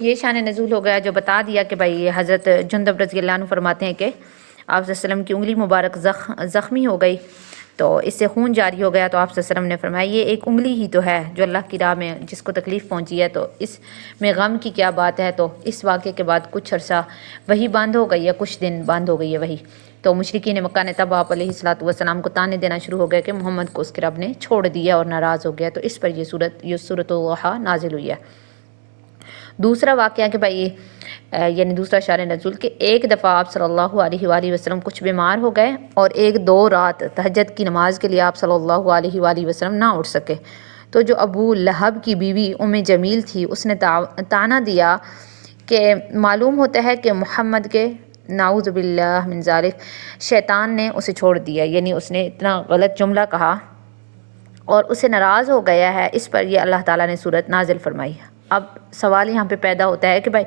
یہ شان نزول ہو گیا جو بتا دیا کہ بھائی حضرت جندب رضی اللہ عنہ فرماتے ہیں کہ آپ صلی اللہ علیہ وسلم کی انگلی مبارک زخمی ہو گئی تو اس سے خون جاری ہو گیا، تو آپ صلی اللہ علیہ وسلم نے فرمایا یہ ایک انگلی ہی تو ہے جو اللہ کی راہ میں جس کو تکلیف پہنچی ہے، تو اس میں غم کی کیا بات ہے۔ تو اس واقعے کے بعد کچھ عرصہ وہی بند ہو گئی ہے، کچھ دن بند ہو گئی ہے وہی، تو مشرکین مکہ نے تب آپ علیہ الصلوۃ والسلام کو تانے دینا شروع ہو گیا کہ محمد کو اس کے رب نے چھوڑ دیا اور ناراض ہو گیا، تو اس پر یہ سورۃ الضحیٰ نازل ہوئی ہے۔ دوسرا واقعہ کہ بھائی یعنی دوسرا شان نزول کہ ایک دفعہ آپ صلی اللہ علیہ وآلہ وسلم کچھ بیمار ہو گئے اور 1-2 رات تہجد کی نماز کے لیے آپ صلی اللہ علیہ وآلہ وسلم نہ اٹھ سکے، تو جو ابو لہب کی بیوی جمیل تھی اس نے طعنہ دیا کہ معلوم ہوتا ہے کہ محمد کے نعوذ باللہ من ذالک شیطان نے اسے چھوڑ دیا، یعنی اس نے اتنا غلط جملہ کہا اور اسے ناراض ہو گیا ہے۔ اس پر یہ اللہ تعالیٰ نے صورت نازل فرمائی۔ اب سوال یہاں پہ پیدا ہوتا ہے کہ بھائی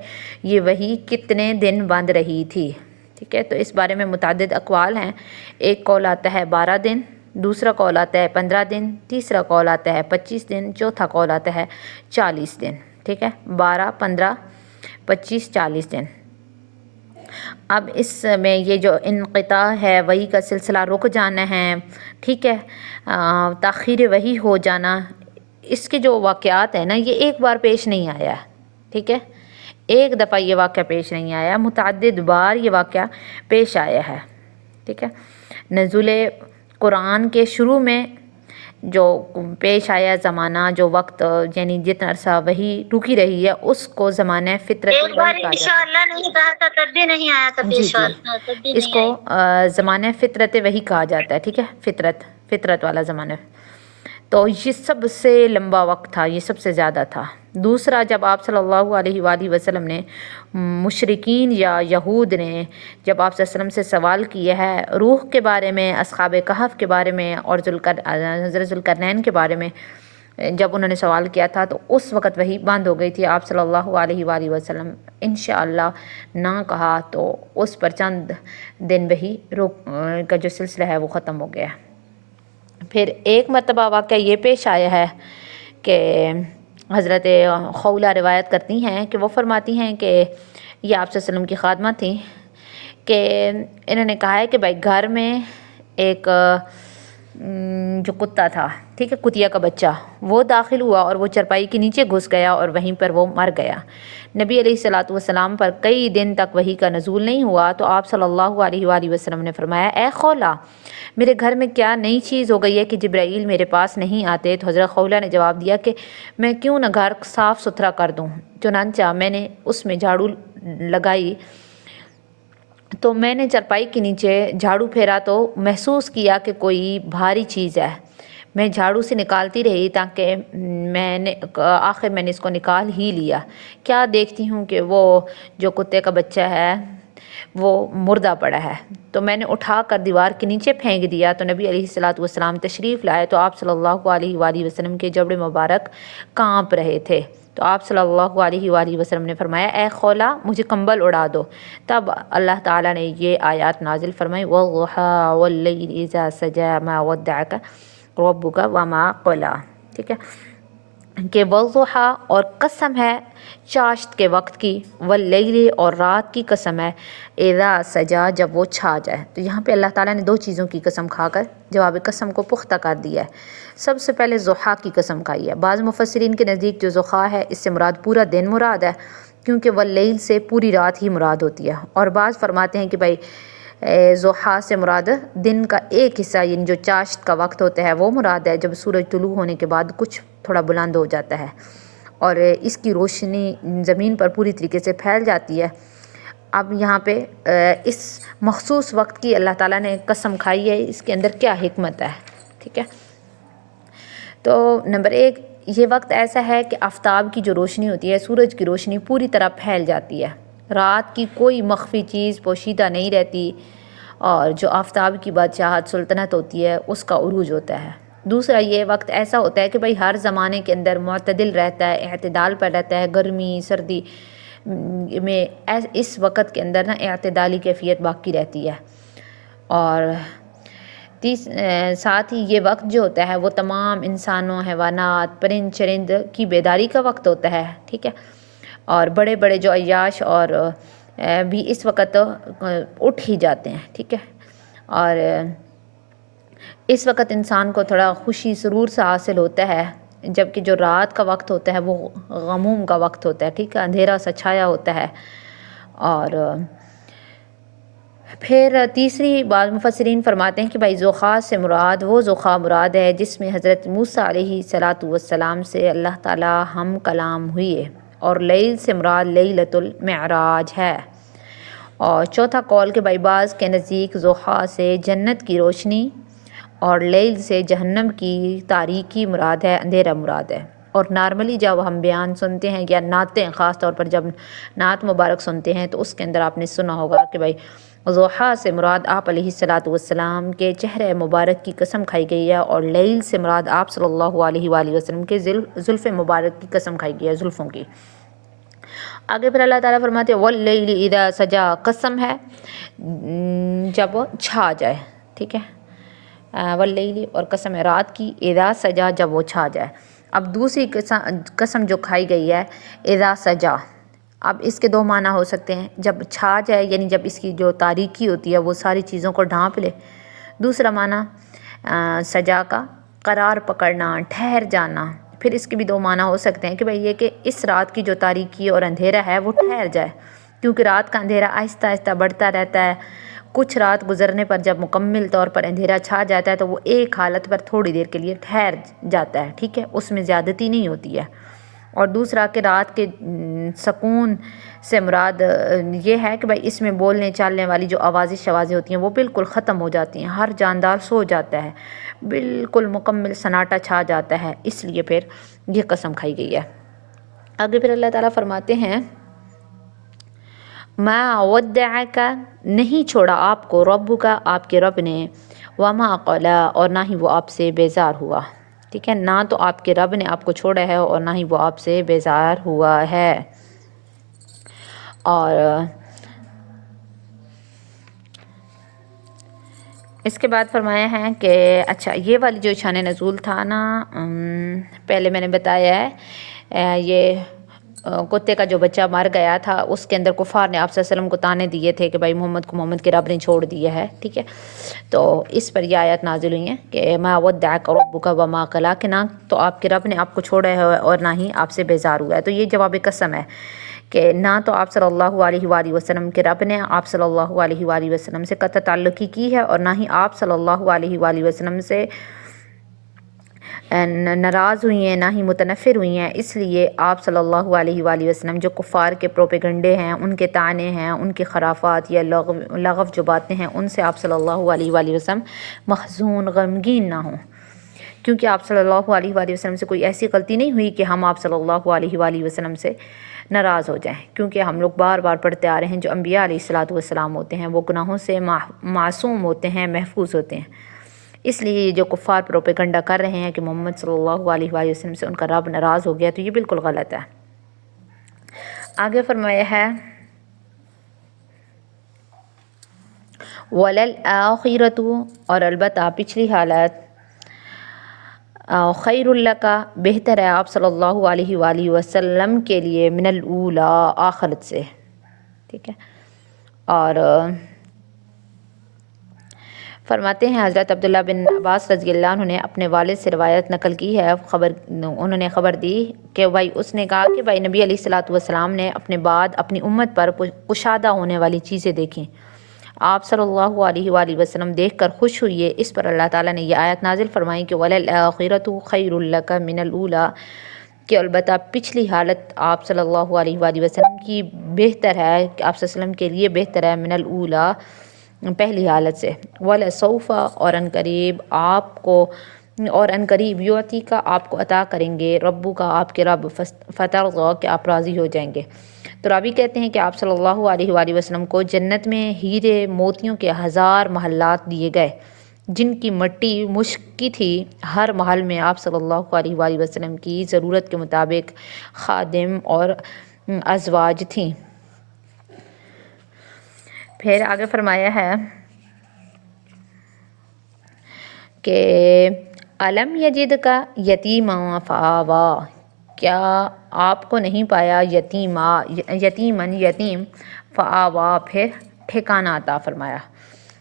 یہ وحی کتنے دن بند رہی تھی، ٹھیک ہے، تو اس بارے میں متعدد اقوال ہیں۔ ایک قول آتا ہے 12 دن، دوسرا قول آتا ہے 15 دن، تیسرا قول آتا ہے 25 دن، چوتھا قول آتا ہے 40 دن، ٹھیک ہے، 12، 15، 25، 40 دن۔ اب اس میں یہ جو انقطاع ہے وحی کا سلسلہ رک جانا ہے، ٹھیک ہے، تاخیر وحی ہو جانا، اس کے جو واقعات ہیں نا یہ ایک بار پیش نہیں آیا ہے، ٹھیک ہے، ایک دفعہ یہ واقعہ پیش نہیں آیا، متعدد بار یہ واقعہ پیش آیا ہے، ٹھیک ہے۔ نزول قرآن کے شروع میں جو پیش آیا زمانہ، جو وقت، یعنی جتنا عرصہ وحی رکی رہی ہے اس کو زمانہ فطرت ایک بار انشاءاللہ نہیں کہا تھا تب بھی نہیں آیا تھا پیش، اس کو زمانہ فطرت وحی کہا جاتا ہے، ٹھیک ہے، فطرت والا زمانہ، تو یہ سب سے لمبا وقت تھا، یہ سب سے زیادہ تھا۔ دوسرا جب آپ صلی اللہ علیہ وآلہ وسلم نے مشرکین یا یہود نے جب آپ صلی اللہ علیہ وسلم سے سوال کیا ہے روح کے بارے میں، اصحاب کہف کے بارے میں اور حضرت ذوالقرنین کے بارے میں، جب انہوں نے سوال کیا تھا تو اس وقت وہی بند ہو گئی تھی، آپ صلی اللہ علیہ وآلہ وسلم انشاءاللہ نہ کہا تو اس پر چند دن وہی کا جو سلسلہ ہے وہ ختم ہو گیا۔ پھر ایک مرتبہ واقعہ یہ پیش آیا ہے کہ حضرت خولہ روایت کرتی ہیں کہ وہ فرماتی ہیں کہ یہ آپ صلی اللہ علیہ وسلم کی خادمہ تھیں کہ انہوں نے کہا ہے کہ بھائی گھر میں ایک جو کتا تھا، ٹھیک ہے، کتیا کا بچہ، وہ داخل ہوا اور وہ چرپائی کے نیچے گھس گیا اور وہیں پر وہ مر گیا۔ نبی علیہ الصلوۃ والسلام پر کئی دن تک وحی کا نزول نہیں ہوا، تو آپ صلی اللہ علیہ وآلہ وسلم نے فرمایا اے خولہ میرے گھر میں کیا نئی چیز ہو گئی ہے کہ جبرائیل میرے پاس نہیں آتے؟ تو حضرت خولہ نے جواب دیا کہ میں کیوں نہ گھر صاف ستھرا کر دوں، چنانچہ میں نے اس میں جھاڑو لگائی، تو میں نے چرپائی کے نیچے جھاڑو پھیرا تو محسوس کیا کہ کوئی بھاری چیز ہے، میں جھاڑو سے نکالتی رہی تاکہ آخر میں نے اس کو نکال ہی لیا، کیا دیکھتی ہوں کہ وہ جو کتے کا بچہ ہے وہ مردہ پڑا ہے، تو میں نے اٹھا کر دیوار کے نیچے پھینک دیا، تو نبی علیہ الصلوۃ والسلام تشریف لائے تو آپ صلی اللہ علیہ وآلہ وسلم کے جبڑے مبارک کانپ رہے تھے، تو آپ صلی اللہ علیہ وآلہ وسلم نے فرمایا اے خولہ مجھے کمبل اڑا دو، تب اللہ تعالیٰ نے یہ آیات نازل فرمائی وَالضُّحَىٰ وَاللَّيْلِ إِذَا سَجَىٰ مَا وَدَّعَكَ رَبُّكَ وَمَا قَلَىٰ، ٹھیک ہے، کہ والضحیٰ اور قسم ہے چاشت کے وقت کی، واللیل اور رات کی قسم ہے، اذا سجا جب وہ چھا جائے، تو یہاں پہ اللہ تعالیٰ نے 2 چیزوں کی قسم کھا کر جواب قسم کو پختہ کر دیا ہے۔ سب سے پہلے ضحیٰ کی قسم کھائی ہے، بعض مفسرین کے نزدیک جو ضحیٰ ہے اس سے مراد پورا دن مراد ہے، کیونکہ واللیل سے پوری رات ہی مراد ہوتی ہے، اور بعض فرماتے ہیں کہ بھائی ضحیٰ سے مراد دن کا ایک حصہ یعنی جو چاشت کا وقت ہوتا ہے وہ مراد ہے، جب سورج طلوع ہونے کے بعد کچھ تھوڑا بلند ہو جاتا ہے اور اس کی روشنی زمین پر پوری طریقے سے پھیل جاتی ہے۔ اب یہاں پہ اس مخصوص وقت کی اللہ تعالیٰ نے قسم کھائی ہے، اس کے اندر کیا حکمت ہے، ٹھیک ہے، تو نمبر 1 یہ وقت ایسا ہے کہ آفتاب کی جو روشنی ہوتی ہے، سورج کی روشنی پوری طرح پھیل جاتی ہے، رات کی کوئی مخفی چیز پوشیدہ نہیں رہتی، اور جو آفتاب کی بادشاہت سلطنت ہوتی ہے اس کا عروج ہوتا ہے۔ دوسرا یہ وقت ایسا ہوتا ہے کہ بھائی ہر زمانے کے اندر معتدل رہتا ہے، اعتدال پر رہتا ہے، گرمی سردی میں اس وقت کے اندر نا اعتدالی کیفیت باقی رہتی ہے، اور ساتھ ہی یہ وقت جو ہوتا ہے وہ تمام انسانوں، حیوانات، پرند چرند کی بیداری کا وقت ہوتا ہے، ٹھیک ہے، اور بڑے بڑے جو عیاش اور بھی اس وقت اٹھ ہی جاتے ہیں، ٹھیک ہے، اور اس وقت انسان کو تھوڑا خوشی سرور سے حاصل ہوتا ہے، جبکہ جو رات کا وقت ہوتا ہے وہ غموم کا وقت ہوتا ہے، ٹھیک ہے، اندھیرا سا چھایا ہوتا ہے۔ اور پھر تیسری بات مفسرین فرماتے ہیں کہ بھائی ضحیٰ سے مراد وہ ضحیٰ مراد ہے جس میں حضرت موسیٰ علیہ السلام سے اللہ تعالیٰ ہم کلام ہوئے، اور لیل سے مراد لیلۃ المعراج ہے۔ اور چوتھا قول کہ بھائی بعض کے نزدیک ضحیٰ سے جنت کی روشنی اور لیل سے جہنم کی تاریکی مراد ہے، اندھیرا مراد ہے۔ اور نارملی جب ہم بیان سنتے ہیں یا نعتیں، خاص طور پر جب نعت مبارک سنتے ہیں تو اس کے اندر آپ نے سنا ہوگا کہ بھائی ضحیٰ سے مراد آپ علیہ السلام کے چہرے مبارک کی قسم کھائی گئی ہے، اور لیل سے مراد آپ صلی اللہ علیہ وآلہ وسلم کے زلف مبارک کی قسم کھائی گئی ہے، زلفوں کی۔ آگے پھر اللہ تعالیٰ فرماتے ہیں واللیل اذا سجا، قسم ہے جب چھا جائے، ٹھیک ہے، واللیل، اور قسم ہے رات کی، اذا سجا، جب وہ چھا جائے۔ اب دوسری قسم جو کھائی گئی ہے اذا سجا، اب اس کے دو معنی ہو سکتے ہیں، جب چھا جائے یعنی جب اس کی جو تاریکی ہوتی ہے وہ ساری چیزوں کو ڈھانپ لے۔ دوسرا معنی سجا کا قرار پکڑنا، ٹھہر جانا۔ پھر اس کے بھی دو معنی ہو سکتے ہیں کہ بھئی یہ کہ اس رات کی جو تاریکی اور اندھیرا ہے وہ ٹھہر جائے، کیونکہ رات کا اندھیرا آہستہ آہستہ بڑھتا رہتا ہے۔ کچھ رات گزرنے پر جب مکمل طور پر اندھیرا چھا جاتا ہے تو وہ ایک حالت پر تھوڑی دیر کے لیے ٹھہر جاتا ہے، ٹھیک ہے، اس میں زیادتی نہیں ہوتی ہے۔ اور دوسرا کہ رات کے سکون سے مراد یہ ہے کہ بھائی اس میں بولنے چالنے والی جو آوازیں شوازیں ہوتی ہیں وہ بالکل ختم ہو جاتی ہیں، ہر جاندار سو جاتا ہے، بالکل مکمل سناٹا چھا جاتا ہے، اس لیے پھر یہ قسم کھائی گئی ہے۔ آگے پھر اللہ تعالیٰ فرماتے ہیں ما ودعک، نہیں چھوڑا آپ کو ربک، آپ کے رب نے، وما قلا، اور نہ ہی وہ آپ سے بیزار ہوا، ٹھیک ہے، نہ تو آپ کے رب نے آپ کو چھوڑا ہے اور نہ ہی وہ آپ سے بیزار ہوا ہے۔ اور اس کے بعد فرمایا ہے کہ اچھا یہ والی جو شان نزول تھا نا، پہلے میں نے بتایا ہے یہ کتے کا جو بچہ مر گیا تھا اس کے اندر کفار نے آپ صلی اللہ علیہ وسلم کو تانے دیے تھے کہ بھائی محمد کے رب نے چھوڑ دیا ہے، ٹھیک ہے، تو اس پر یہ آیت نازل ہوئی ہیں کہ ما ودعک ربک وما قلا، کہ نہ تو آپ کے رب نے آپ کو چھوڑا ہے اور نہ ہی آپ سے بیزار ہوا ہے۔ تو یہ جواب قسم ہے کہ نہ تو آپ صلی اللہ علیہ وآلہ وسلم کے رب نے آپ صلی اللہ علیہ وآلہ وسلم سے قطع تعلقی کی ہے، اور نہ ہی آپ صلی اللہ علیہ وآلہ وسلم سے ناراض ہوئی ہیں، نہ ہی متنفر ہوئی ہیں۔ اس لیے آپ صلی اللہ علیہ وآلہ وسلم جو کفار کے پروپیگنڈے ہیں، ان کے طعنے ہیں، ان کے خرافات یا لغو جو باتیں ہیں، ان سے آپ صلی اللہ علیہ وآلہ وسلم محزون، غمگین نہ ہوں، کیونکہ آپ صلی اللہ علیہ وآلہ وسلم سے کوئی ایسی غلطی نہیں ہوئی کہ ہم آپ صلی اللہ علیہ وآلہ وسلم سے ناراض ہو جائیں، کیونکہ ہم لوگ بار بار پڑھتے آ رہے ہیں جو انبیاء علیہ السلام ہوتے ہیں وہ گناہوں سے معصوم ہوتے ہیں، محفوظ ہوتے ہیں۔ اس لیے یہ جو کفار پروپیگنڈا کر رہے ہیں کہ محمد صلی اللہ علیہ وآلہ وسلم سے ان کا رب ناراض ہو گیا، تو یہ بالکل غلط ہے۔ آگے فرمایا ہے وَلَلْآخِرَةُ، اور البتہ پچھلی حالت، خیر لک، بہتر ہے آپ صلی اللہ علیہ وآلہ وسلم کے لیے، من الاولیٰ، آخرت سے، ٹھیک ہے۔ اور فرماتے ہیں حضرت عبداللہ بن عباس رضی اللہ عنہ نے اپنے والد سے روایت نقل کی ہے، انہوں نے خبر دی کہ بھائی اس نے کہا کہ بھائی نبی علیہ السلام نے اپنے بعد اپنی امت پر کشادہ ہونے والی چیزیں دیکھیں، آپ صلی اللہ علیہ وآلہ وسلم دیکھ کر خوش ہوئیے۔ اس پر اللہ تعالیٰ نے یہ آیت نازل فرمائی کہ وَلَلْآخِرَةُ خَيْرٌ لَكَ مِنَ الْأُولَىٰ، کہ البتہ پچھلی حالت آپ صلی اللہ علیہ وآلہ وسلم کی بہتر ہے، کہ آپ صلی اللہ علیہ وسلم کے لیے بہتر ہے، من الْأُولَىٰ، پہلی حالت سے، وَلَسَوْفَ، اور عنقریب آپ کو، اور عنقریب یعطی کا آپ کو عطا کریں گے، ربو کا آپ کے رب، فترضیٰ، کہ آپ راضی ہو جائیں گے۔ تو راوی کہتے ہیں کہ آپ صلی اللہ علیہ وآلہ وسلم کو جنت میں ہیرے موتیوں کے 1000 محلات دیے گئے، جن کی مٹی مشک کی تھی۔ ہر محل میں آپ صلی اللہ علیہ وآلہ وسلم کی ضرورت کے مطابق خادم اور ازواج تھیں۔ پھر آگے فرمایا ہے کہ علم یجد کا یتیما فآوا، کیا آپ کو نہیں پایا یتیمن یتیم فآوا پھر ٹھکانہ عطا فرمایا.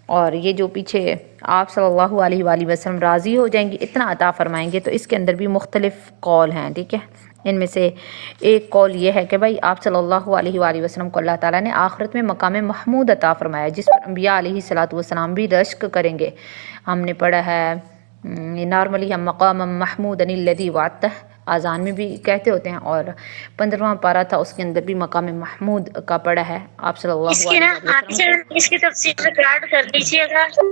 اور یہ جو پیچھے آپ صلی اللہ علیہ وآلہ وسلم راضی ہو جائیں گے اتنا عطا فرمائیں گے، تو اس کے اندر بھی مختلف قول ہیں. ٹھیک ہے، ان میں سے ایک قول یہ ہے کہ بھائی آپ صلی اللہ علیہ وآلہ وسلم کو اللہ تعالیٰ نے آخرت میں مقام محمود عطا فرمایا، جس پر انبیاء علیہ الصلاۃ والسلام بھی رشک کریں گے. ہم نے پڑھا ہے نارملی ہم مقام محمود الذی وعدتہ اذان میں بھی کہتے ہوتے ہیں، اور 15واں پارہ تھا اس کے اندر بھی مقام محمود کا پڑھا ہے آپ صلی اللہ اس کی علیہ نا وآلہ آپ وسلم کو. اس کی تفصیل ریکارڈ کر دیجیے گا، جی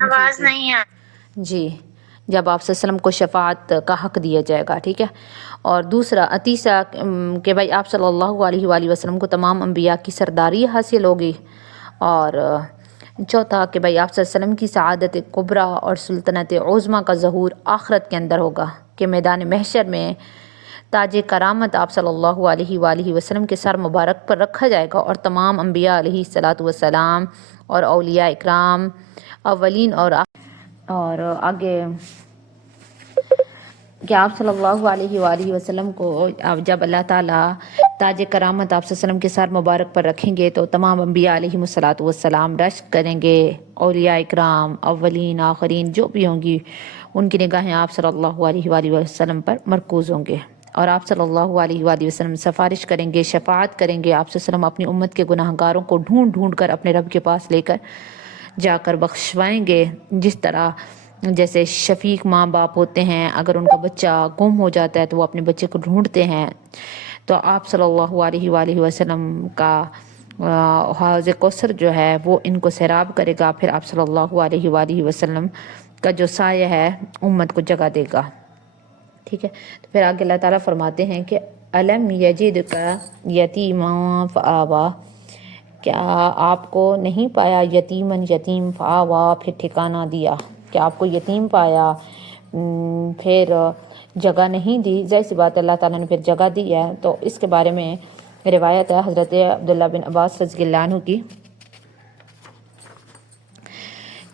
آواز جی نہیں آ جی، جب آپ صلی اللہ علیہ وسلم کو شفاعت کا حق دیا جائے گا. ٹھیک ہے، اور دوسرا تیسرا کہ بھائی آپ صلی اللہ علیہ وآلہ وسلم کو تمام انبیاء کی سرداری حاصل ہوگی. اور چوتھا کہ بھائی آپ صلی اللہ علیہ وسلم کی سعادت کبریٰ اور سلطنت عظمیٰ کا ظہور آخرت کے اندر ہوگا، کہ میدان محشر میں تاج کرامت آپ صلی اللہ علیہ وآلہ وسلم کے سر مبارک پر رکھا جائے گا، اور تمام انبیاء علیہ الصلاۃ والسلام اور اولیاء اکرام اولین اور آگے کہ آپ صلی اللہ علیہ وآلہ وسلم کو جب اللہ تعالیٰ تاج کرامت آپ صلی اللہ علیہ وسلم کے سر مبارک پر رکھیں گے تو تمام انبیاء علیہ الصلاۃ والسلام رشک کریں گے، اولیاء اکرام اولین آخرین جو بھی ہوں گی ان کی نگاہیں آپ صلی اللہ علیہ وآلہ وسلم پر مرکوز ہوں گے، اور آپ صلی اللہ علیہ وآلہ وسلم سفارش کریں گے، شفاعت کریں گے. آپ صلی اللہ علیہ وسلم اپنی امت کے گناہ گاروں کو ڈھونڈ ڈھونڈ کر اپنے رب کے پاس لے کر جا کر بخشوائیں گے، جس طرح جیسے شفیق ماں باپ ہوتے ہیں، اگر ان کا بچہ گم ہو جاتا ہے تو وہ اپنے بچے کو ڈھونڈتے ہیں، تو آپ صلی اللہ علیہ وآلہ وسلم کا حوض کوثر جو ہے وہ ان کو سیراب کرے گا، پھر آپ صلی اللہ علیہ وآلہ وسلم کا جو سایہ ہے امت کو جگہ دے گا. ٹھیک ہے، تو پھر آگے اللہ تعالیٰ فرماتے ہیں کہ الم یجدک یتیما فآوا، کیا آپ کو نہیں پایا یتیمن یتیم فآوا پھر ٹھکانہ دیا، کہ آپ کو یتیم پایا پھر جگہ نہیں دی. ظاہر سی بات اللہ تعالیٰ نے پھر جگہ دی ہے. تو اس کے بارے میں روایت ہے حضرت عبداللہ بن عباس رضی اللہ عنہ کی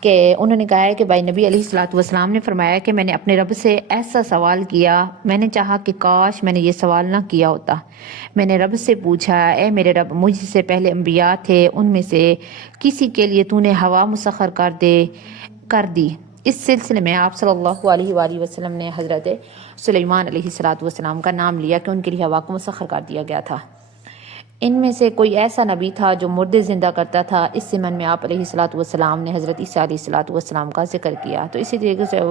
کہ انہوں نے کہا ہے کہ بھائی نبی علیہ الصلاۃ والسلام نے فرمایا کہ میں نے اپنے رب سے ایسا سوال کیا، میں نے چاہا کہ کاش میں نے یہ سوال نہ کیا ہوتا. میں نے رب سے پوچھا، اے میرے رب مجھ سے پہلے انبیاء تھے، ان میں سے کسی کے لیے تو نے ہوا مسخر کر دی. اس سلسلے میں آپ صلی اللہ علیہ وآلہ وسلم نے حضرت سلیمان علیہ الصلاۃ والسلام کا نام لیا کہ ان کے لیے ہوا کو مسخر کر دیا گیا تھا. ان میں سے کوئی ایسا نبی تھا جو مردے زندہ کرتا تھا. اس ضمن میں آپ علیہ الصلاۃ والسلام نے حضرت عیسیٰ علیہ الصلاۃ والسلام کا ذکر کیا. تو اسی طریقے سے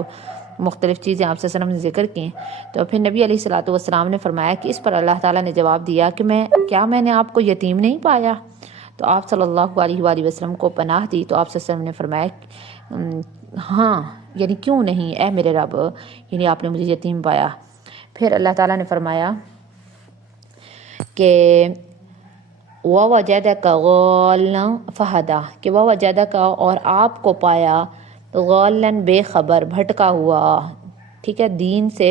مختلف چیزیں آپ صلی اللہ علیہ وسلم نے ذکر کی. تو پھر نبی علیہ الصلاۃ والسلام نے فرمایا کہ اس پر اللہ تعالیٰ نے جواب دیا کہ میں نے آپ کو یتیم نہیں پایا. تو آپ صلی اللہ علیہ وآلہ وسلم کو پناہ دی. تو آپ صلی اللہ علیہ وسلم نے فرمایا ہاں، یعنی کیوں نہیں اے میرے رب، یعنی آپ نے مجھے یتیم پایا. پھر اللہ تعالیٰ نے فرمایا کہ وَوَجَدَكَ غَالًّا فَهَدَىٰ، کہ وَوَجَدَكَ اور آپ کو پایا غالًا بے خبر بھٹکا ہوا. ٹھیک ہے، دین سے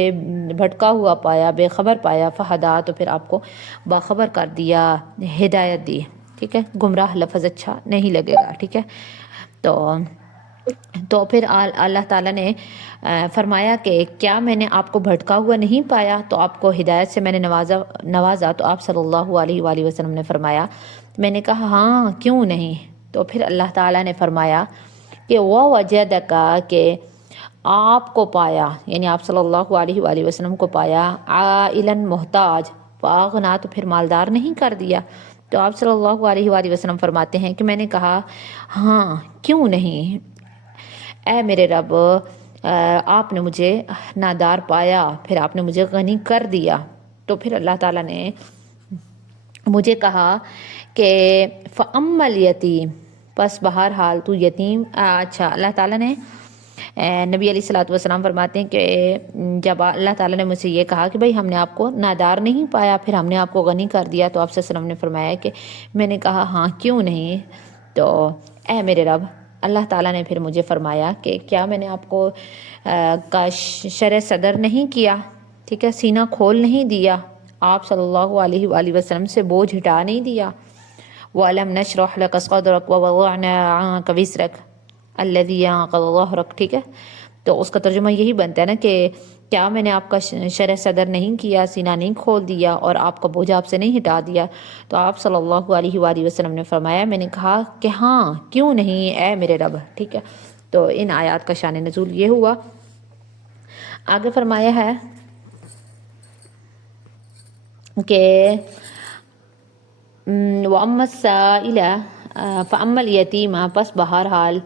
بھٹکا ہوا پایا، بے خبر پایا. فہدا تو پھر آپ کو باخبر کر دیا، ہدایت دی. ٹھیک ہے، گمراہ لفظ اچھا نہیں لگے گا. ٹھیک ہے، تو پھر اللہ تعالیٰ نے فرمایا کہ کیا میں نے آپ کو بھٹکا ہوا نہیں پایا، تو آپ کو ہدایت سے میں نے نوازا. تو آپ صلی اللہ علیہ وآلہ وسلم نے فرمایا، میں نے کہا ہاں کیوں نہیں. تو پھر اللہ تعالیٰ نے فرمایا کہ وَوَجَدَكَ، کہ آپ کو پایا، یعنی آپ صلی اللہ علیہ وآلہ وسلم کو پایا عائلاً محتاج فَأَغْنَىٰ، تو پھر مالدار نہیں کر دیا. تو آپ صلی اللہ علیہ وآلہ وسلم فرماتے ہیں کہ میں نے کہا ہاں کیوں نہیں اے میرے رب، آپ نے مجھے نادار پایا پھر آپ نے مجھے غنی کر دیا. تو پھر اللہ تعالیٰ نے مجھے کہا کہ فَأَمَّا الْيَتِيمُ، پس بہرحال تو یتیم. اچھا، اللہ تعالیٰ نے نبی علیہ الصلاۃ والسلام فرماتے ہیں کہ جب اللہ تعالیٰ نے مجھ سے یہ کہا کہ بھائی ہم نے آپ کو نادار نہیں پایا پھر ہم نے آپ کو غنی کر دیا، تو آپ صلی اللہ علیہ وسلم نے فرمایا کہ میں نے کہا ہاں کیوں نہیں. تو اے میرے رب، اللہ تعالیٰ نے پھر مجھے فرمایا کہ کیا میں نے آپ کو کا شرح صدر نہیں کیا. ٹھیک ہے، سینہ کھول نہیں دیا، آپ صلی اللہ علیہ وآلہ وسلم سے بوجھ ہٹا نہیں دیا. وَأَلَمْ نَشْرَحْ لَكَ صَدْرَكَ وَوَضَعْنَا عَنكَ وِزْرَكَ الَّذِي أَنقَضَ ظَهْرَكَ. ٹھیک ہے، تو اس کا ترجمہ یہی بنتا ہے نا کہ کیا میں نے آپ کا شرح صدر نہیں کیا، سینہ نہیں کھول دیا اور آپ کا بوجھ آپ سے نہیں ہٹا دیا؟ تو آپ صلی اللہ علیہ وآلہ وسلم نے فرمایا میں نے کہا کہ ہاں کیوں نہیں اے میرے رب، ٹھیک ہے۔ تو ان آیات کا شان نزول یہ ہوا۔ آگے فرمایا ہے کہ وَأَمَّا السَّائِلَ فَأَمَّا الْيَتِيمَ، پس بہرحال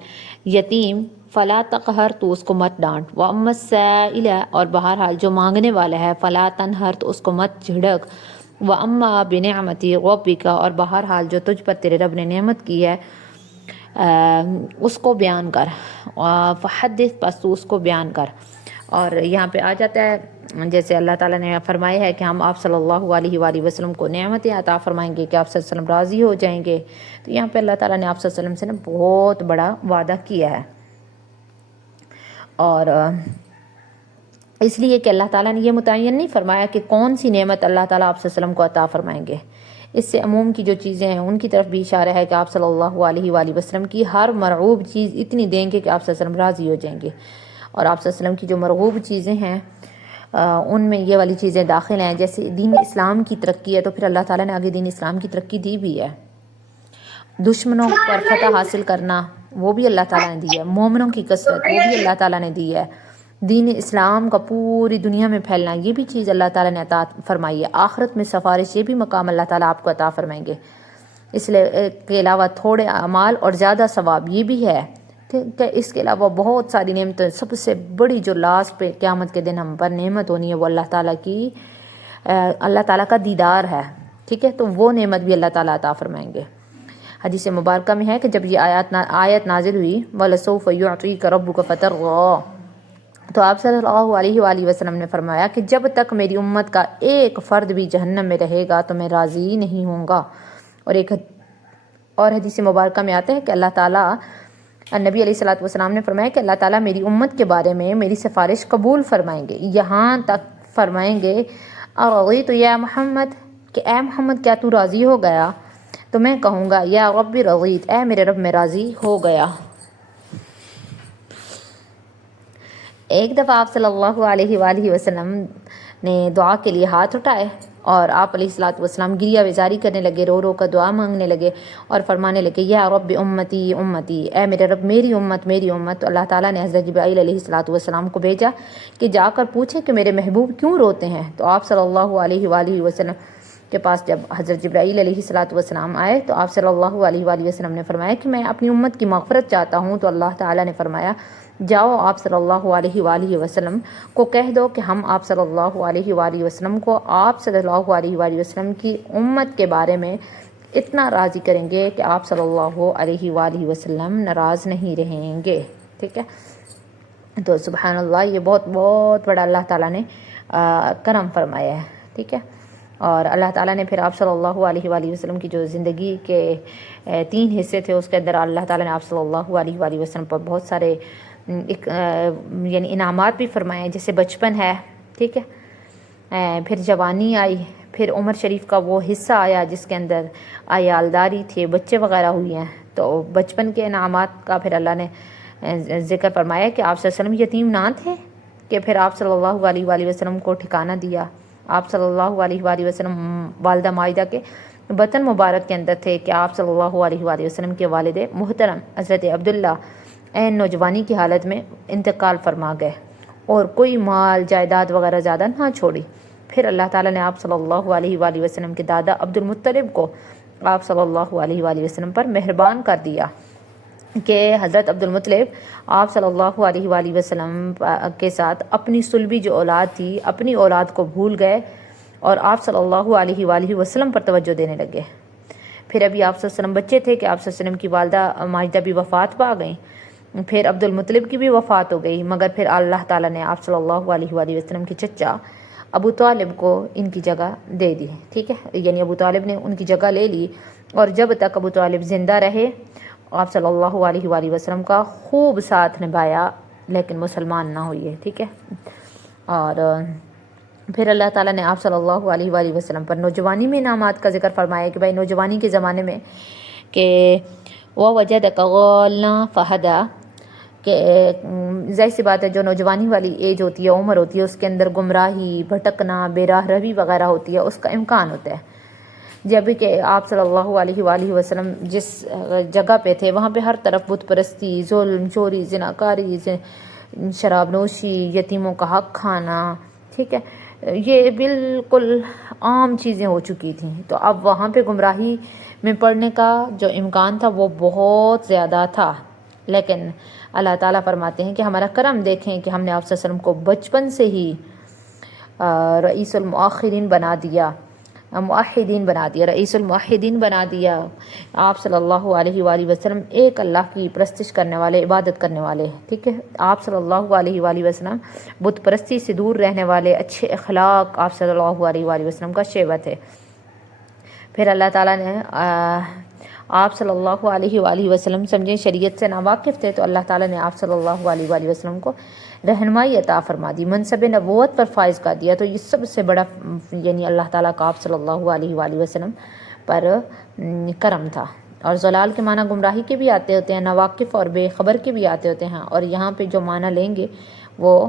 یتیم فلا تقہر، تو اس کو مت ڈانٹ، وَأَمَّا السَّائِلَ، اور بہرحال جو مانگنے والا ہے، فلا تنہر، تو اس کو مت جھڑک، وَأَمَّا بِنِعْمَتِ رَبِّكَ، اور بہرحال جو تجھ پر تیرے رب نے نعمت کی ہے اس کو بیان کر، فحدث، پس تو اس کو بیان کر۔ اور یہاں پہ آ جاتا ہے جیسے اللہ تعالیٰ نے فرمایا ہے کہ ہم آپ صلی اللہ علیہ وآلہ وسلم کو نعمتیں عطا فرمائیں گے کہ آپ صلی اللہ علیہ وسلم راضی ہو جائیں گے۔ تو یہاں پہ اللہ تعالیٰ نے آپ صلی اللہ علیہ وسلم سے بہت بڑا وعدہ کیا ہے، اور اس لیے کہ اللہ تعالیٰ نے یہ متعین نہیں فرمایا کہ کون سی نعمت اللہ تعالیٰ آپ صلی اللہ علیہ وسلم کو عطا فرمائیں گے۔ اس سے عموم کی جو چیزیں ہیں ان کی طرف بھی اشارہ ہے کہ آپ صلی اللہ علیہ وآلہ وسلم کی ہر مرغوب چیز اتنی دیں گے کہ آپ صلی اللہ علیہ وسلم راضی ہو جائیں گے، اور آپ صلی اللہ علیہ وسلم کی جو مرغوب چیزیں ہیں ان میں یہ والی چیزیں داخل ہیں۔ جیسے دین اسلام کی ترقی ہے تو پھر اللہ تعالیٰ نے آگے دین اسلام کی ترقی دی بھی ہے، دشمنوں پر فتح حاصل کرنا وہ بھی اللہ تعالیٰ نے دی ہے، مومنوں کی کثرت وہ بھی اللہ تعالیٰ نے دی ہے، دین اسلام کا پوری دنیا میں پھیلنا یہ بھی چیز اللہ تعالیٰ نے عطا فرمائی ہے، آخرت میں سفارش یہ بھی مقام اللہ تعالیٰ آپ کو عطا فرمائیں گے۔ اس لیے کے علاوہ تھوڑے اعمال اور زیادہ ثواب یہ بھی ہے کہ اس کے علاوہ بہت ساری نعمتیں، سب سے بڑی جو لاسٹ پہ قیامت کے دن ہم پر نعمت ہونی ہے وہ اللہ تعالیٰ کا دیدار ہے، ٹھیک ہے، تو وہ نعمت بھی اللہ تعالیٰ عطا فرمائیں گے۔ حدیث مبارکہ میں ہے کہ جب یہ آیت نازل ہوئی وَلَسَوْفَ يُعْطِيكَ رَبُّكَ فَتَرْضَىٰ، تو آپ صلی اللہ علیہ وآلہ وسلم نے فرمایا کہ جب تک میری امت کا ایک فرد بھی جہنم میں رہے گا تو میں راضی نہیں ہوں گا۔ اور حدیث مبارکہ میں آتا ہے کہ اللہ تعالیٰ، نبی علیہ الصلوۃ والسلام نے فرمایا کہ اللہ تعالیٰ میری امت کے بارے میں میری سفارش قبول فرمائیں گے، یہاں تک فرمائیں گے اَرَضِیتُ یا محمد، کہ اے محمد کیا تو راضی ہو گیا؟ تو میں کہوں گا یا رب رضیت، اے میرے رب میں راضی ہو گیا۔ ایک دفعہ آپ صلی اللہ علیہ وآلہ وسلم نے دعا کے لیے ہاتھ اٹھائے اور آپ علیہ الصلوۃ والسلام گریہ وزاری کرنے لگے، رو رو کر دعا مانگنے لگے اور فرمانے لگے یا رب امتی امتی، اے میرے رب میری امت میری امت۔ تو اللہ تعالیٰ نے حضرت جبرائیل علیہ الصلوۃ والسلام کو بھیجا کہ جا کر پوچھیں کہ میرے محبوب کیوں روتے ہیں۔ تو آپ صلی اللہ علیہ وآلہ وسلم کے پاس جب حضرت جبرائیل علیہ الصلوۃ والسلام آئے تو آپ صلی اللہ علیہ وآلہ وسلم نے فرمایا کہ میں اپنی امت کی مغفرت چاہتا ہوں۔ تو اللہ تعالیٰ نے فرمایا جاؤ آپ صلی اللہ علیہ وآلہ وسلم کو کہہ دو کہ ہم آپ صلی اللہ علیہ وآلہ وسلم کو آپ صلی اللہ علیہ وآلہ وسلم کی امت کے بارے میں اتنا راضی کریں گے کہ آپ صلی اللہ علیہ وآلہ وسلم ناراض نہیں رہیں گے، ٹھیک ہے۔ تو سبحان اللہ، یہ بہت بہت بڑا اللہ تعالیٰ نے کرم فرمایا ہے، ٹھیک ہے۔ اور اللہ تعالیٰ نے پھر آپ صلی اللہ علیہ وآلہ وسلم کی جو زندگی کے 3 حصے تھے اس کے اندر اللہ تعالیٰ نے آپ صلی اللہ علیہ وآلہ وسلم پر بہت سارے یعنی انعامات بھی فرمائے، جیسے بچپن ہے، ٹھیک ہے، پھر جوانی آئی، پھر عمر شریف کا وہ حصہ آیا جس کے اندر عیالداری تھے، بچے وغیرہ ہوئی ہیں۔ تو بچپن کے انعامات کا پھر اللہ نے ذکر فرمایا کہ آپ صلی اللہ علیہ وسلم یتیم نہ تھے، کہ پھر آپ صلی اللہ علیہ وآلہ وسلم کو ٹھکانہ دیا۔ آپ صلی اللہ علیہ وآلہ وسلم والدہ مائدہ کے بطن مبارک کے اندر تھے کہ آپ صلی اللہ علیہ وآلہ وسلم کے والد محترم حضرت عبداللہ عین نوجوانی کی حالت میں انتقال فرما گئے اور کوئی مال جائیداد وغیرہ زیادہ نہ چھوڑی۔ پھر اللہ تعالیٰ نے آپ صلی اللہ علیہ وآلہ وسلم کے دادا عبد المطلب کو آپ صلی اللہ علیہ وآلہ وسلم پر مہربان کر دیا کہ حضرت عبد المطلب آپ صلی اللہ علیہ وآلہ وسلم کے ساتھ اپنی صلبی جو اولاد تھی اپنی اولاد کو بھول گئے اور آپ صلی اللہ علیہ وآلہ وسلم پر توجہ دینے لگے۔ پھر ابھی آپ صلی اللہ علیہ وسلم بچے تھے کہ آپ صلی اللہ علیہ وسلم کی والدہ ماجدہ بھی وفات پا گئیں، پھر عبد المطلب کی بھی وفات ہو گئی، مگر پھر اللہ تعالیٰ نے آپ صلی اللہ علیہ وآلہ وسلم کے چچا ابو طالب کو ان کی جگہ دے دی، ٹھیک ہے، یعنی ابو طالب نے ان کی جگہ لے لی، اور جب تک ابو طالب زندہ رہے آپ صلی اللہ علیہ وآلہ وسلم کا خوب ساتھ نبھایا، لیکن مسلمان نہ ہوئے، ٹھیک ہے۔ اور پھر اللہ تعالیٰ نے آپ صلی اللہ علیہ وآلہ وسلم پر نوجوانی میں انعامات کا ذکر فرمایا کہ بھائی نوجوانی کے زمانے میں کہ وَوَجَدَكَ ضَالًّا فَهَدَىٰ، کہ ظاہر سی بات ہے جو نوجوانی والی ایج ہوتی ہے، عمر ہوتی ہے، اس کے اندر گمراہی، بھٹکنا، بے راہ روی وغیرہ ہوتی ہے، اس کا امکان ہوتا ہے. جب کہ آپ صلی اللہ علیہ وآلہ وسلم جس جگہ پہ تھے وہاں پہ ہر طرف بت پرستی، ظلم، چوری، زناکاری، شراب نوشی، یتیموں کا حق کھانا، ٹھیک ہے، یہ بالکل عام چیزیں ہو چکی تھیں. تو اب وہاں پہ گمراہی میں پڑنے کا جو امکان تھا وہ بہت زیادہ تھا. لیکن اللہ تعالیٰ فرماتے ہیں کہ ہمارا کرم دیکھیں کہ ہم نے آپ صلی اللہ علیہ وسلم کو بچپن سے ہی رئیس المؤخرین بنا دیا، رئیس الموحدین بنا دیا. آپ صلی اللہ علیہ وآلہ وسلم ایک اللہ کی پرستش کرنے والے، عبادت کرنے والے، ٹھیک ہے. آپ صلی اللہ علیہ وآلہ وسلم بت پرستی سے دور رہنے والے، اچھے اخلاق آپ صلی اللہ علیہ وآلہ وسلم کا شیوہ تھے. پھر اللہ تعالیٰ نے آپ صلی اللہ علیہ وآلہ وسلم سمجھیں شریعت سے ناواقف تھے، تو اللہ تعالیٰ نے آپ صلی اللہ علیہ وآلہ وسلم کو رہنمائی عطا فرما دی، منصب نبوت پر فائز کر دیا. تو یہ سب سے بڑا یعنی اللہ تعالیٰ کا آپ صلی اللہ علیہ وآلہ وسلم پر کرم تھا. اور ضلال کے معنی گمراہی کے بھی آتے ہوتے ہیں، ناواقف اور بے خبر کے بھی آتے ہوتے ہیں. اور یہاں پہ جو معنی لیں گے وہ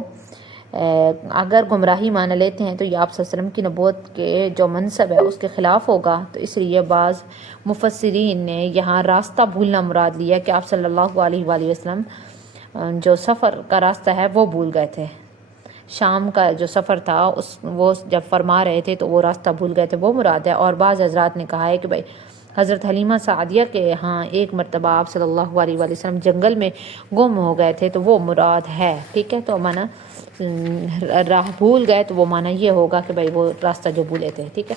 اگر گمراہی معنی لیتے ہیں تو یہ آپ صلی اللہ علیہ وسلم کی نبوت کے جو منصب ہے اس کے خلاف ہوگا. تو اس لیے بعض مفسرین نے یہاں راستہ بھولنا مراد لیا کہ آپ صلی اللہ علیہ وآلہ وسلم جو سفر کا راستہ ہے وہ بھول گئے تھے. شام کا جو سفر تھا وہ جب فرما رہے تھے تو وہ راستہ بھول گئے تھے، وہ مراد ہے. اور بعض حضرات نے کہا ہے کہ بھائی حضرت حلیمہ سعدیہ کے ہاں ایک مرتبہ آپ صلی اللہ علیہ وآلہ وسلم جنگل میں گم ہو گئے تھے تو وہ مراد ہے، ٹھیک ہے. تو مانا راہ بھول گئے تو وہ معنی یہ ہوگا کہ بھائی وہ راستہ جو بھولے تھے، ٹھیک ہے.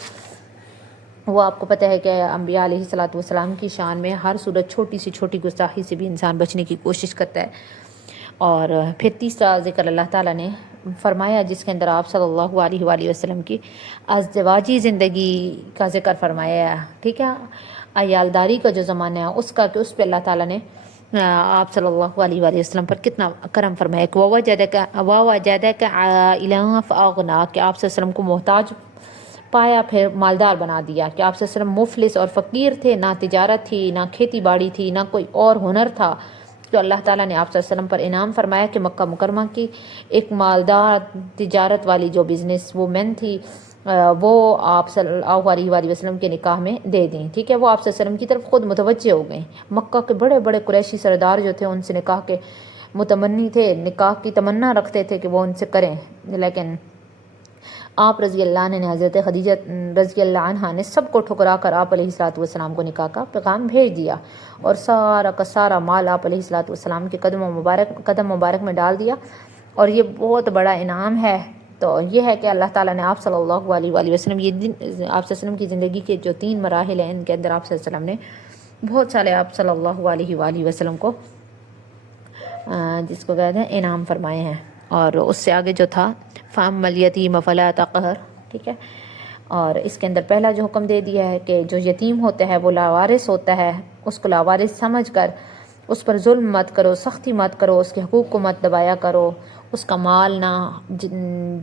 وہ آپ کو پتہ ہے کہ انبیاء علیہ الصلوۃ والسلام کی شان میں ہر صورت چھوٹی سی چھوٹی گستاخی سے بھی انسان بچنے کی کوشش کرتا ہے. اور پھر تیسرا ذکر اللہ تعالیٰ نے فرمایا جس کے اندر آپ صلی اللہ علیہ وآلہ وسلم کی ازدواجی زندگی کا ذکر فرمایا ہے، ٹھیک ہے. عیالداری کا جو زمانہ ہے اس کا کہ اس پہ اللہ تعالیٰ نے آپ صلی اللہ علیہ وآلہ وسلم پر کتنا کرم فرمایا کہ وَوَجَدَكَ عَائِلًا فَأَغْنَىٰ کہ آپ صلی اللہ علیہ وسلم کو محتاج پایا پھر مالدار بنا دیا. کہ آپ صلی اللہ علیہ وسلم مفلس اور فقیر تھے، نہ تجارت تھی، نہ کھیتی باڑی تھی، نہ کوئی اور ہنر تھا. تو اللہ تعالیٰ نے آپ صلی اللہ علیہ وسلم پر انعام فرمایا کہ مکہ مکرمہ کی ایک مالدار تجارت والی جو بزنس وومن تھی وہ آپ صلی اللہ علیہ وآلہ وسلم کے نکاح میں دے دیں، ٹھیک ہے. وہ آپ صلی اللہ علیہ وسلم کی طرف خود متوجہ ہو گئیں. مکہ کے بڑے بڑے قریشی سردار جو تھے ان سے نکاح کے متمنی تھے، نکاح کی تمنا رکھتے تھے کہ وہ ان سے کریں. لیکن آپ رضی اللہ عنہ نے، حضرت خدیجہ رضی اللہ عنہ نے سب کو ٹھکرا کر آپ علیہ الصلوۃ والسلام کو نکاح کا پیغام بھیج دیا اور سارا کا سارا مال آپ علیہ الصلوۃ والسلام کے قدم مبارک میں ڈال دیا. اور یہ بہت بڑا انعام ہے. تو یہ ہے کہ اللہ تعالیٰ نے آپ صلی اللہ علیہ وآلہ وسلم آپ صلی اللہ علیہ وسلم کی زندگی کے جو 3 مراحل ہیں ان کے اندر آپ صلی اللہ علیہ وسلم نے بہت سارے آپ صلی اللہ علیہ وآلہ وسلم کو جس کو کہتے ہیں انعام فرمائے ہیں. اور اس سے آگے جو تھا فَأَمَّا الْيَتِيمَ فَلَا تَقْهَرْ، ٹھیک ہے. اور اس کے اندر پہلا جو حکم دے دیا ہے کہ جو یتیم ہوتا ہے وہ لاوارث ہوتا ہے، اس کو لاوارث سمجھ کر اس پر ظلم مت کرو، سختی مت کرو، اس کے حقوق کو مت دبایا کرو، اس کا مال نہ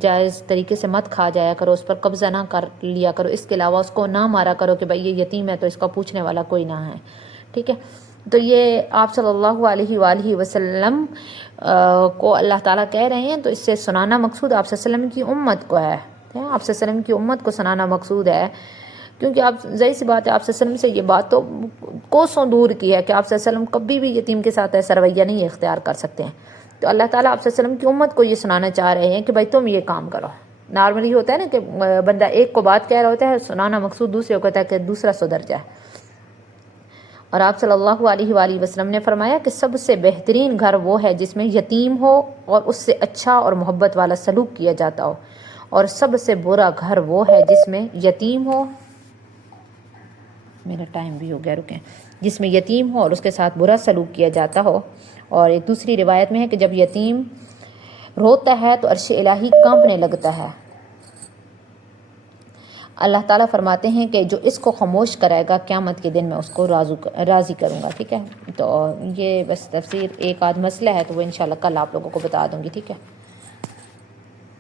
جائز طریقے سے مت کھا جایا کرو، اس پر قبضہ نہ کر لیا کرو. اس کے علاوہ اس کو نہ مارا کرو کہ بھائی یہ یتیم ہے تو اس کا پوچھنے والا کوئی نہ ہے، ٹھیک ہے. تو یہ آپ صلی اللہ علیہ وآلہ وسلم کو اللہ تعالیٰ کہہ رہے ہیں. تو اس سے سنانا مقصود آپ صلی اللہ علیہ وسلم کی امت کو ہے. آپ صلی اللہ علیہ وسلم کی امت کو سنانا مقصود ہے، کیونکہ آپ ظاہر سی بات ہے آپ صلی اللہ علیہ وسلم سے یہ بات تو کوسوں دور کی ہے کہ آپ صلی اللہ علیہ وسلم کبھی بھی یتیم کے ساتھ ایسا رویہ نہیں اختیار کر سکتے ہیں. تو اللہ تعالیٰ آپ صلی اللہ علیہ وسلم کی امت کو یہ سنانا چاہ رہے ہیں کہ بھائی تم یہ کام کرو. نارملی ہوتا ہے نا کہ بندہ ایک کو بات کہہ رہا ہوتا ہے، سنانا مقصود دوسرے کو ہوتا ہے کہ دوسرا سدھر جائے. اور آپ صلی اللہ علیہ وآلہ وسلم نے فرمایا کہ سب سے بہترین گھر وہ ہے جس میں یتیم ہو اور اس سے اچھا اور محبت والا سلوک کیا جاتا ہو، اور سب سے برا گھر وہ ہے جس میں یتیم ہو، میرا ٹائم بھی ہو گیا رکیں، جس میں یتیم ہو اور اس کے ساتھ برا سلوک کیا جاتا ہو. اور ایک دوسری روایت میں ہے کہ جب یتیم روتا ہے تو عرش الہی کانپنے لگتا ہے. اللہ تعالیٰ فرماتے ہیں کہ جو اس کو خاموش کرائے گا قیامت کے دن میں اس کو راضی کروں گا، ٹھیک ہے. تو یہ بس تفسیر ایک آدھ مسئلہ ہے تو وہ انشاءاللہ کل آپ لوگوں کو بتا دوں گی، ٹھیک ہے.